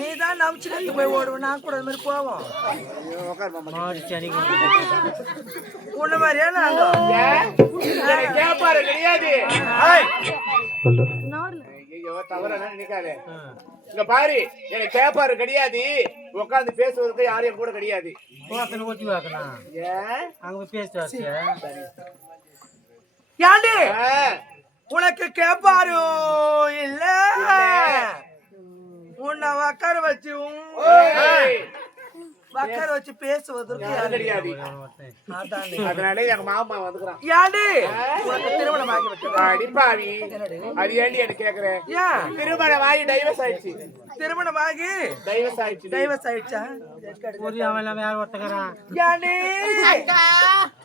நீதான் நம்பிச்சு போய் ஓடுவோம். நான் கூட மாதிரி போவோம். உன்ன மாதிரியா நாங்க கேப்பாரு கிடையாது. இங்க பாரு, எனக்கு கேப்பாரு கிடையாது. உட்காந்து பேசுவதற்கு யாரையும் கூட கிடையாது. உனக்கு கேப்பாரு இல்ல, உன்னை உட்கார வச்சு உட்கார வச்சு பேசுவதற்கு யாரும் கிடையாது. அதனால எங்க மாமா வந்துக்கிறான். ஏண்டி உனக்கு திருமணம் ஆகி விட்டதா? அடிப்பாவி, அது ஏண்டி எனக்கு கேக்குறேன்? ஏன் திருமணம் ஆகி டைவர்ஸ் ஆயிடுச்சு? திருமணம் ஆகி டைவர்ஸ் ஆயிடுச்சு. டைவர்ஸ் ஆயிடுச்சா?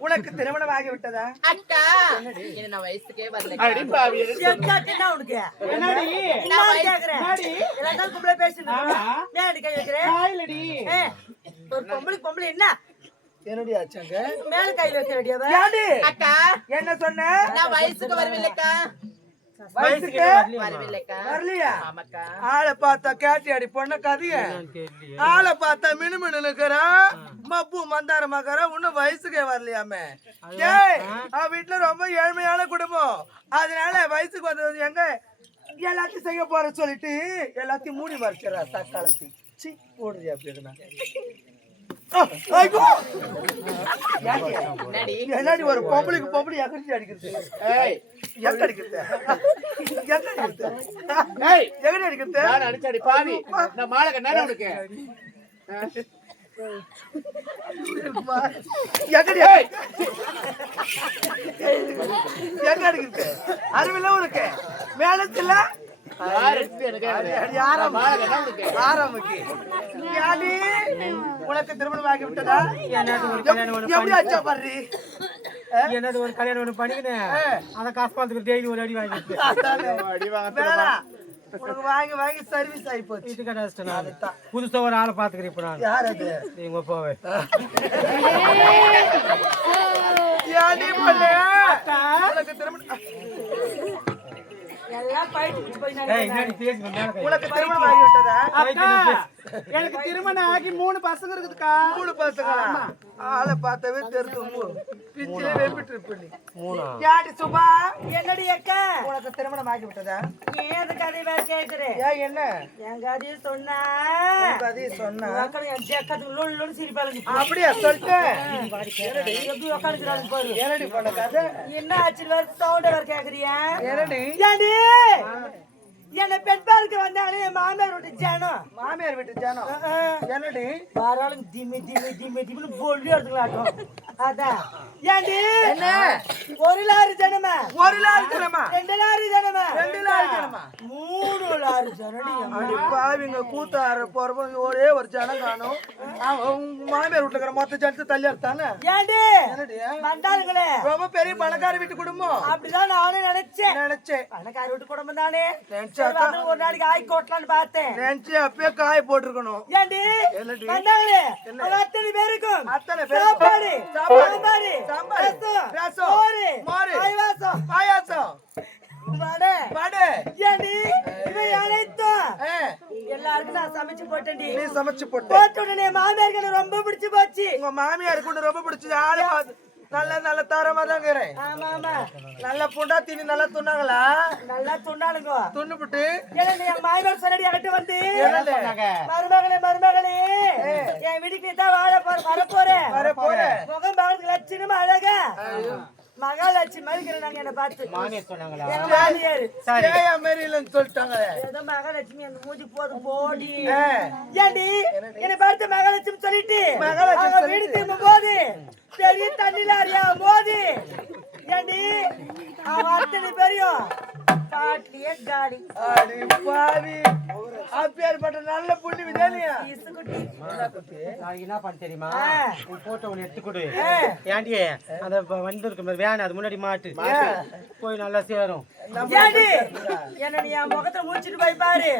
உனக்கு திருமணம் ஆகி விட்டதா? அக்கா என்ன வயசுக்கே வரல. அடிப்பாவி, என்ன உனக்கு என்னடி நான் கேக்குறேன். எல்லாரும் கும்பல பேசினா நான் அடி கேக்குறேன். ஒரு பொம்பளை என்ன என்னடி ஆச்சாங்க? மேல கையில வைக்கிறடியாவ? அக்கா என்ன சொன்ன? நான் வயசுக்கு வரவில்லைக்கா. வயசுக்கு வரவில்லைக்கா. வரலையா? ஆமாக்கா. ஆளை பார்த்தா கேட்டியாடி பொண்ண கதைய. ஆளை பார்த்தா மினுமினு இருக்கிறா, மப்பு மந்தாரமாக்கற. இன்னும் வயசுக்கே வரலையாமே. ஏய், அவ வீட்டுல ரொம்ப ஏழ்மையான குடும்பம். அதனால வயசுக்கு வந்தது எங்க எல்லாத்தையும் செய்ய போற சொல்லிட்டு எல்லாத்தையும் மூடி மறைக்கிறா. தக்காளத்தி சி போடுறியா அப்படின்னா என்னடி ஒரு பொம்பளைக்கு பொம்பளை எக்கடி அடிக்கிறது? எங்க அடிக்கிறது? எங்கடி அடிக்கிறது? அடிச்சாடி பாவி. நான் மாலை கண்ணா உனக்கு எங்க அடிக்கிறது? அறிவில்ல உனக்கு மேலத்துல உனக்கு திருமணம் ஆகி விட்டதா? எப்படி ஆச்சா பாரு. என்னது ஒரு கல்யாணம் ஒண்ணு பண்ணிக்கினேன். அத காசுபாத்துக்கு டெய்லி ஒரு அடி வாங்கிட்டு உனக்கு வாங்கி வாங்கி சர்வீஸ் ஆகி போச்சு. இது கஷ்டம். புதுசா ஒரு ஆளை பாத்துக்கிறேன். இப்ப நான் யார் அது? நீங்க போவே உனக்கு திருமணம் எனக்கு திருமணம் ஆகி 3 பசங்க இருக்குதுக்கா. 3 பசங்க ஆளை பார்த்தவே தெரிஞ்சு பிச்சிலே வெப்பிட்டு இருப்பி. சுபா என்னடி அக்கா உனக்கு திருமணம் ஆகி விட்டதா? ஏது கதை வேற கேக்குறேன். என்ன என் கதையை சொன்னா அப்படியா சொல்லிட்டேன். என்ன ஆச்சு வேற சவுண்ட வேற கேக்குறியா? என்ன பெண்பாருக்கு வந்தாலே மாமியார் வீட்டு ஜனம். மாமியார் வீட்டு ஜனம் என்னடி வாராலும் திம்மி திம்மி திம்மி திம்மி பொல்லி எடுத்துக்கலாட்டும். அதான் ஏண்டி என்ன 1 லாரி ஜனமா? 1 லாரி ஜனமா? 2 லாரி ஜனமா? 2 லாரி ஜனமா? 3 லாரி ஜனடி. அடி பாவிங்க கூத்தார போறவங்க ஒரே ஒரு ஜனம் காணும். மாமியார் வீட்டுல இருக்கிற மொத்த ஜனத்தை தள்ளி எடுத்தானே. ஏண்டி வந்தாளுங்களே ரொம்ப பெரிய பணக்கார வீட்டு குடும்பம். அப்படிதான் நானும் நினைச்சேன். பணக்கார வீட்டு குடும்பம் தானே நினைச்சேன். ஒரு நாளைக்கு ஆய் கோட்டலான்னு பார்த்தேன். நினைச்சு அப்பயே காய போட்டிருக்கணும். ஏண்டி வந்தாங்களே அத்தனை பேருக்கும் அத்தனை சாப்பாடு சாம்பார் ரசம் மோர் பாயாசம் எல்லாருக்கும் நான் சமைச்சு போட்டேன்டி. நீ சமைச்சு போட்ட உடனே மாமியாருக்கு ரொம்ப பிடிச்சு போச்சு. உங்க மாமியாருக்கு ரொம்ப பிடிச்சது. ஆளு நல்ல தரமா தான் நல்ல புண்டா தீனி நல்லா துண்ணாங்களா? நல்லா துண்ணாளுங்க. துண்ணுபிட்டு என் மாமியார் சொன்னடி அகிட்ட வந்து மருமகளே என் வீட்டுக்கு தான் வரப்போறேன். முகம் பார்த்து லட்சணமா அழகா மகாலட்சுமி மாதிரி நாங்க என்ன பார்த்து சொல்லிட்டாங்க. ஏதோ மகாலட்சுமி அந்த மூஞ்சி போது போடி. ஏண்டி என்னை பார்த்து மகாலட்சுமி சொல்லிட்டு வீடு திரும்ப போது பெரிய தண்ணில அறியா போது ஏண்டி அத்தனை பெரியும் பாட்டியே காடி. அடி பாவி அப்பேற்பட்ட நல்ல புள்ளி விஜயலியா என்ன பண்ண தெரியுமா? போட்டோ ஒண்ணு எடுத்து கொடு. ஏண்டி அந்த வந்து இருக்கும் வேன் அது முன்னாடி மாட்டு போய் நல்லா சேரும். என்ன நீ என் முகத்தை முடிச்சிட்டு போய் பாரு.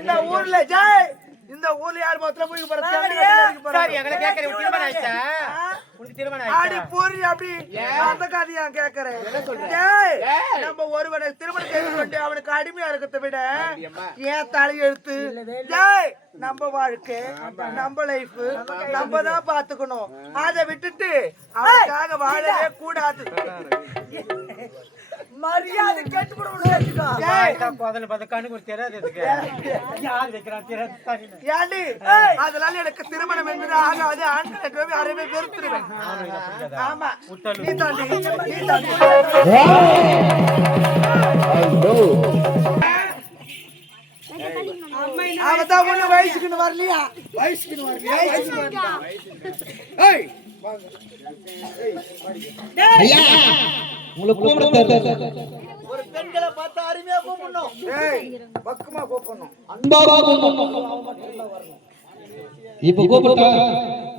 இந்த ஊர்ல ஜெய் இந்த ஊர்ல யார் மாத்திரம் போய் அடி பூரி அப்படி அந்த கதையா கேக்குறேன். நம்ம ஒருவனை திருமணம் செய்து கொண்டு அவனுக்கு அடிமையா இருக்கிறத விட ஏன் தலையெழுத்து நம்ம வாழ்க்கை நம்ம லைஃப் நம்ம தான் பாத்துக்கணும். அதை விட்டுட்டு அவனுக்காக வாழவே கூடாது. மரியாதை கேட்டு அதனால எனக்கு திருமணம் என்பது ஆகாது. ஆண்கள் அறவே வெறுத்துருவேன். ஆமா நீ தாண்டி அவதான் ஒண்ணு வயசுக்குன்னு வரலையா? வயசுக்குன்னு வரலையா? ஒரு பெண்களை பார்த்து அருமையா கூப்பிடணும். பக்கமா கூப்பிடணும். அன்பாவா கூப்பிடணும். இப்ப கூப்பிட்டா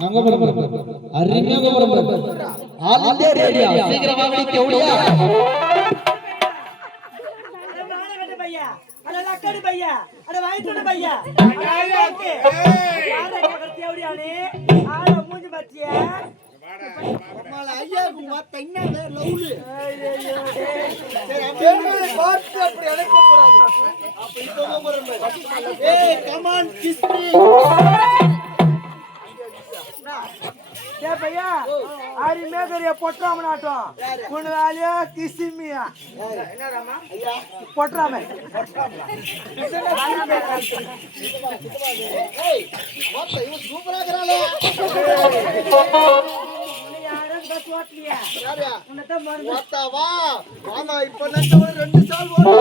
நாங்க அருமையா கூப்பிடணும். ஆல் இந்தியா ரேடியோ சீக்கிரமா விடிக்க ஓடியா. அட லக்கடி பையா, அட வயித்துல பையா, யாரே கர்த்தி ஓடியானே ஆள மூஞ்சி பத்தியா நம்மள ஐயாக்கு மத்த என்னடா லவுலு. சரி அப்படியே பார்த்து அப்படி அடக்க போறாரு. அப்ப இப்போ போறேன். ஏய் கம் ஆன் கிஸ் மீ. ஏ பையா ஆரி மேகரிய பொட்றாமனாட்டம் உன ஆலியா கிஸ்மியா என்ன ராமா ஐயா பொட்றாமே ஏய் மொத்த இவ சூப்பரா இருக்கறாளே உன்னை யாரும் பஸ் ஓட்டலியா யாரயா உன்னத மொத்த வா மாமா இப்ப நெட்டவ 2 சால் ஓடு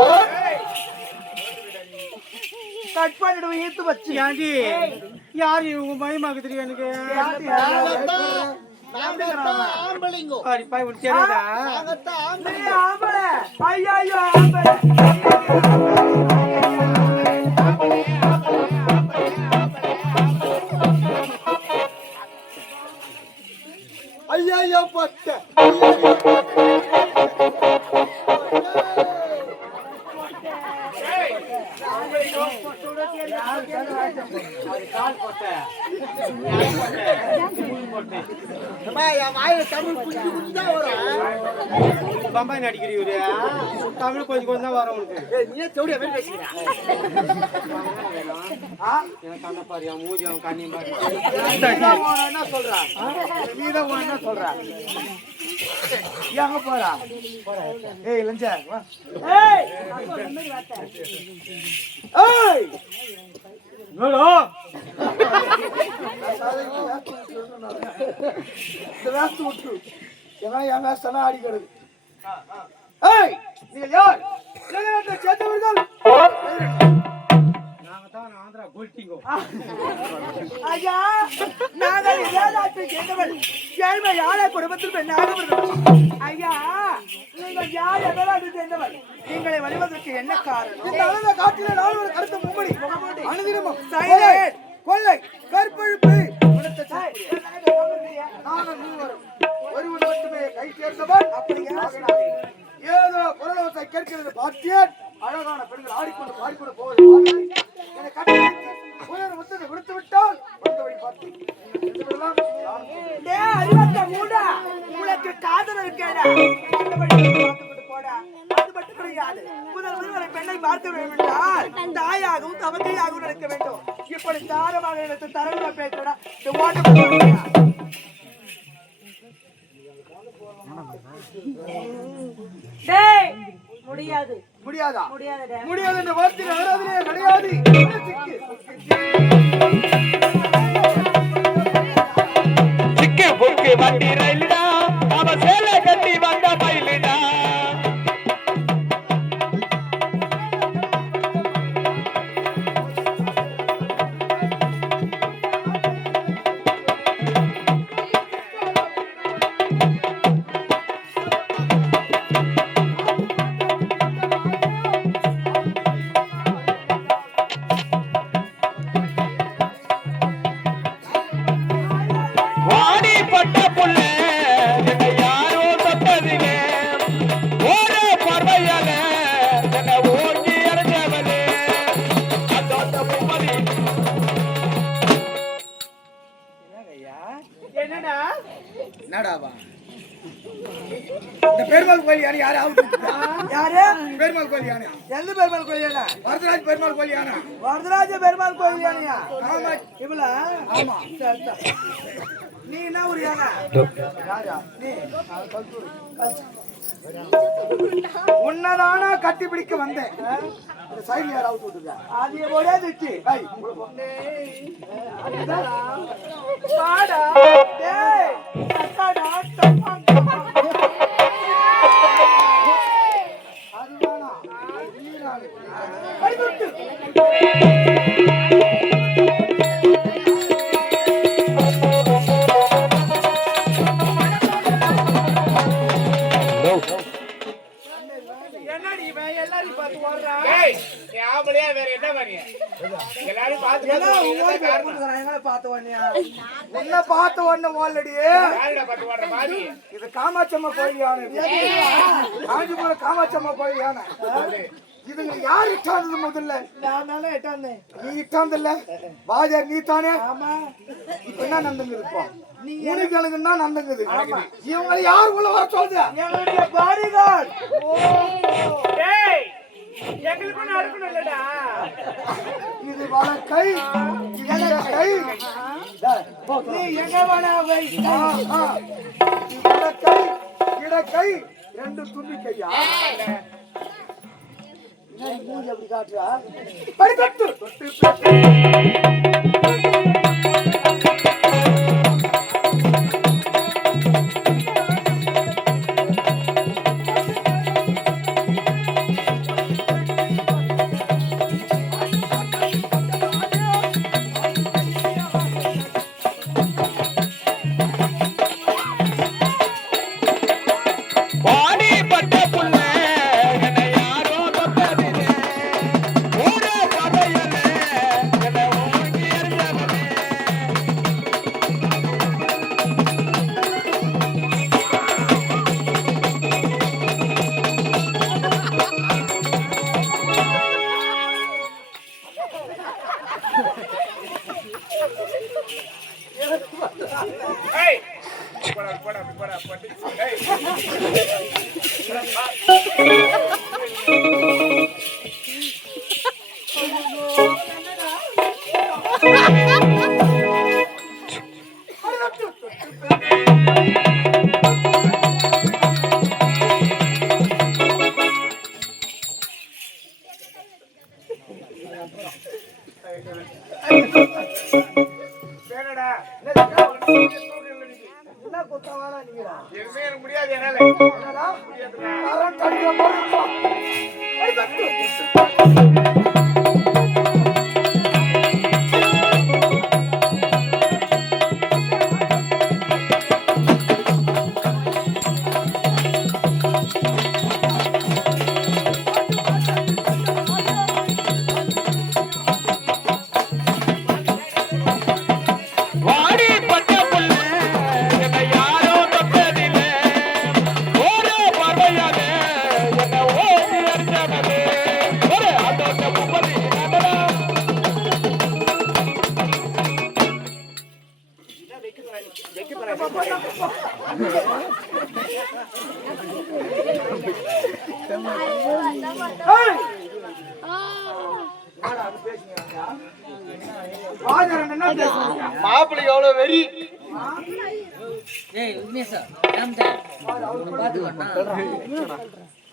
கட் பண்ணிடுவே ஈத்து வச்சி ஆண்டி யார் இவங்க மயமாக்கு தெரியும் எனக்கு ஆம்பளைங்கோ அடி பாய் உனக்கு தெரியாதா நாங்கத்த ஆம்பளை ஐயோ ஆம்பளை ஐயோ பட்ட பம்பாய் நடிக்கிறீங்க தமிழ் கொஞ்சம் கொஞ்சம் தான் வர உங்களுக்கு நீ சௌடியா மாதிரி பேசுகிறா கண்ண பாரு மூஞ்சி அவன் கண்ணியும் பாரு என்ன சொல்றா நீதான் என்ன சொல்றா எங்க போறா ஏய் லஞ்சா ஏய் ஏய் நோடோ ராஸ்து விட்டு எங்க சனா ஆடி கிடக்கு ஏய் நீங்க யார் எங்க சேர்ந்தவர்கள் நாங்க தான் ஆந்திரா கோல்டிங்கோ ஐயா நாங்க ஏதாட்டு சேர்ந்தவர்கள் ஏழ்மை யாரை குடும்பத்தில் நாகபுரம் ஐயா நீங்க யார் எதனாட்டு சேர்ந்தவர் நீங்களை வழிவதற்கு என்ன காரணம் இந்த அழகா காட்டில நாலு ஒரு கருத்து மும்மடி அனுதினமும் சைலண்ட் கொள்ளை கற்பழிப்பு ஒருவன் மட்டுமே கை சேர்ந்தவன் அப்படிங்கிறார் ஏதோ குரலோசை கேட்கிறது பார்த்தேன் அழகான பெண்கள் ஆடிக்கொண்டு பாடிக்கொண்டு போவது என்னை கட்டி முத்தத்தை விடுத்து விட்டால் வந்த வழி பார்த்து உனக்கு காதல் இருக்கேடா போடா அது மட்டும் கிடையாது முதல் பெண்ணை பார்க்க வேண்டும் என்றால் தாயாகவும் தவக்கையாகவும் நடக்க வேண்டும் இப்படி தாரமாக எடுத்து தரவுல பேசுறா முடியாது முடியாதா முடியாது என்ற வார்த்தை கிடையாது சிக்கு பொறுக்கு வண்டி ரயில்டா அவ சேலை கட்டி வந்த மயிலிடா வாடி பட்ட புள்ள யாரோ தொட்டதிலே என்னடாவா இந்த பெருமாள் கோயில் யானை யாரு அவுத்து யாரு பெருமாள் கோயில் யானை எந்த பெருமாள் கோயிலானா வரதராஜ பெருமாள் கோயில் யானை வரதராஜ பெருமாள் கோயிலானியா ஆமா இவள ஆமா சரி நீ என்ன ஒரு யானை யாரா நீ உன்னதானா கட்டி பிடிக்க வந்தேன் இந்த சைடுல யார் அவுத்து விட்டுருக்கா அது ஒரே திட்டி பாடா டேய் அக்காடா அது வேணாம் வீராளு படிட்டு என்னடி இவன் எல்லாரும் பார்த்து ஓடுறா ஏய் நீ ஆம்பளையா வேற என்ன பண்ணீங்க எல்லாரும் பார்த்து பார்த்து ஓடுனியா உன்னை பார்த்த உடனே ஓல்ரெடி யாருடா பார்த்து ஓடுற பாதி இது காமாட்சம்மா கோயில் யானை காஞ்சிபுரம் காமாட்சம்மா கோயில் யானை இதுங்க யார் இட்டாந்தது முதல்ல நான் தானே எட்டாந்தேன் நீ இட்டாந்தல்ல வாஜார் நீ தானே ஆமா இப்ப என்ன நந்தங்க இருப்போம் நீ உனக்கு எனக்குன்னா நந்தங்குது இவங்களை யார் உள்ள வர சொல்லுது என்னுடைய பாடிகார்டு டேய் எங்களுக்கு ஒண்ணு அறுக்கணும் இல்லடா இது வலக்கை இது கை நீ எங்க வேணா வை வலக்கை இடக்கை ரெண்டு துணி கையா மூஞ்சி அப்படி காட்டுறா படிக்கட்டு ஏய் போடா போடா போடா போடி ஏய் வேணடா என்ன குத்தவானா நீங்க எதுவுமே எனக்கு முடியாது என்னால முடியாதுடா கரண்ட் அடிக்கிற மாதிரி இருக்கும் மாப்பிள்ளை எவ்வளவு வெறி ஏய் உண்மையா நாமதா உன்னை பாத்து வந்தா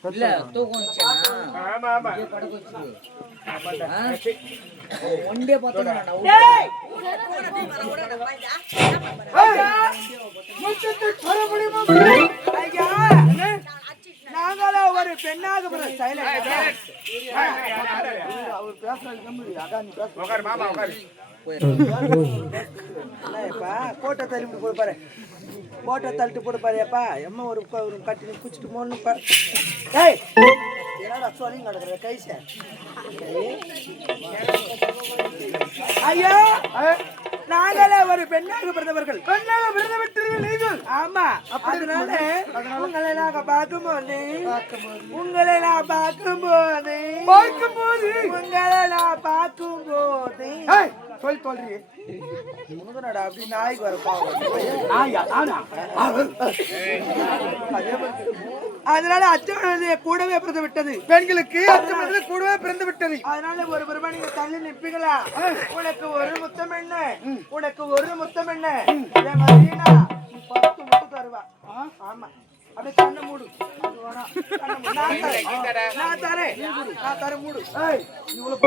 இல்ல தூக்கம் வந்துச்சா ஆமா ஆமா அப்படியே படுக்க வச்சு ஒண்டே பாத்து நான் டேய் ஐயா நாங்கள ஒரு பெண்ணாக பிற சைலண்ட் அவர் பேசுறது கம்மி அக்கா நீ பேச உட்காரு மாமா உட்காரு என்னப்பா கோட்டை தள்ளி போடு பாரு கோட்டை தள்ளிட்டு போடு பாருப்பா எம்மா ஒரு கட்டி குச்சிட்டு மோன்னு ஏய் என்னடா சொல்லி நடக்கிற கைச ஐயா நாங்களே ஒரு பெண்ணாக பிறந்தவர்கள் பெண்ணாக விருது விட்டீர்கள் நீங்கள் ஆமா அதனால உங்களை நாங்க பார்க்கும்போது உங்களை நான் பார்க்கும்போது பார்க்கும்போது உங்களை நான் பார்க்கும்போது சொல்லி தோல்றி முன்னடா அப்படி நாய்க்கு வர பாவம். நாயா நானா அதனால அச்சமனது கூடவே பிறந்து விட்டது. பெண்களுக்கு அச்சமனது கூடவே பிறந்து விட்டது. அதனால ஒரு பெருமா நீங்க தள்ளி நிப்பீங்களா? உனக்கு ஒரு முத்தம் என்ன, உனக்கு ஒரு முத்தம் என்ன, என் மதியனா 10 முத்தம் தருவா. ஆமா அப்படியே கண்ணை மூடு. நான் தரேன் மூடு. ஏய் இவ்வளவு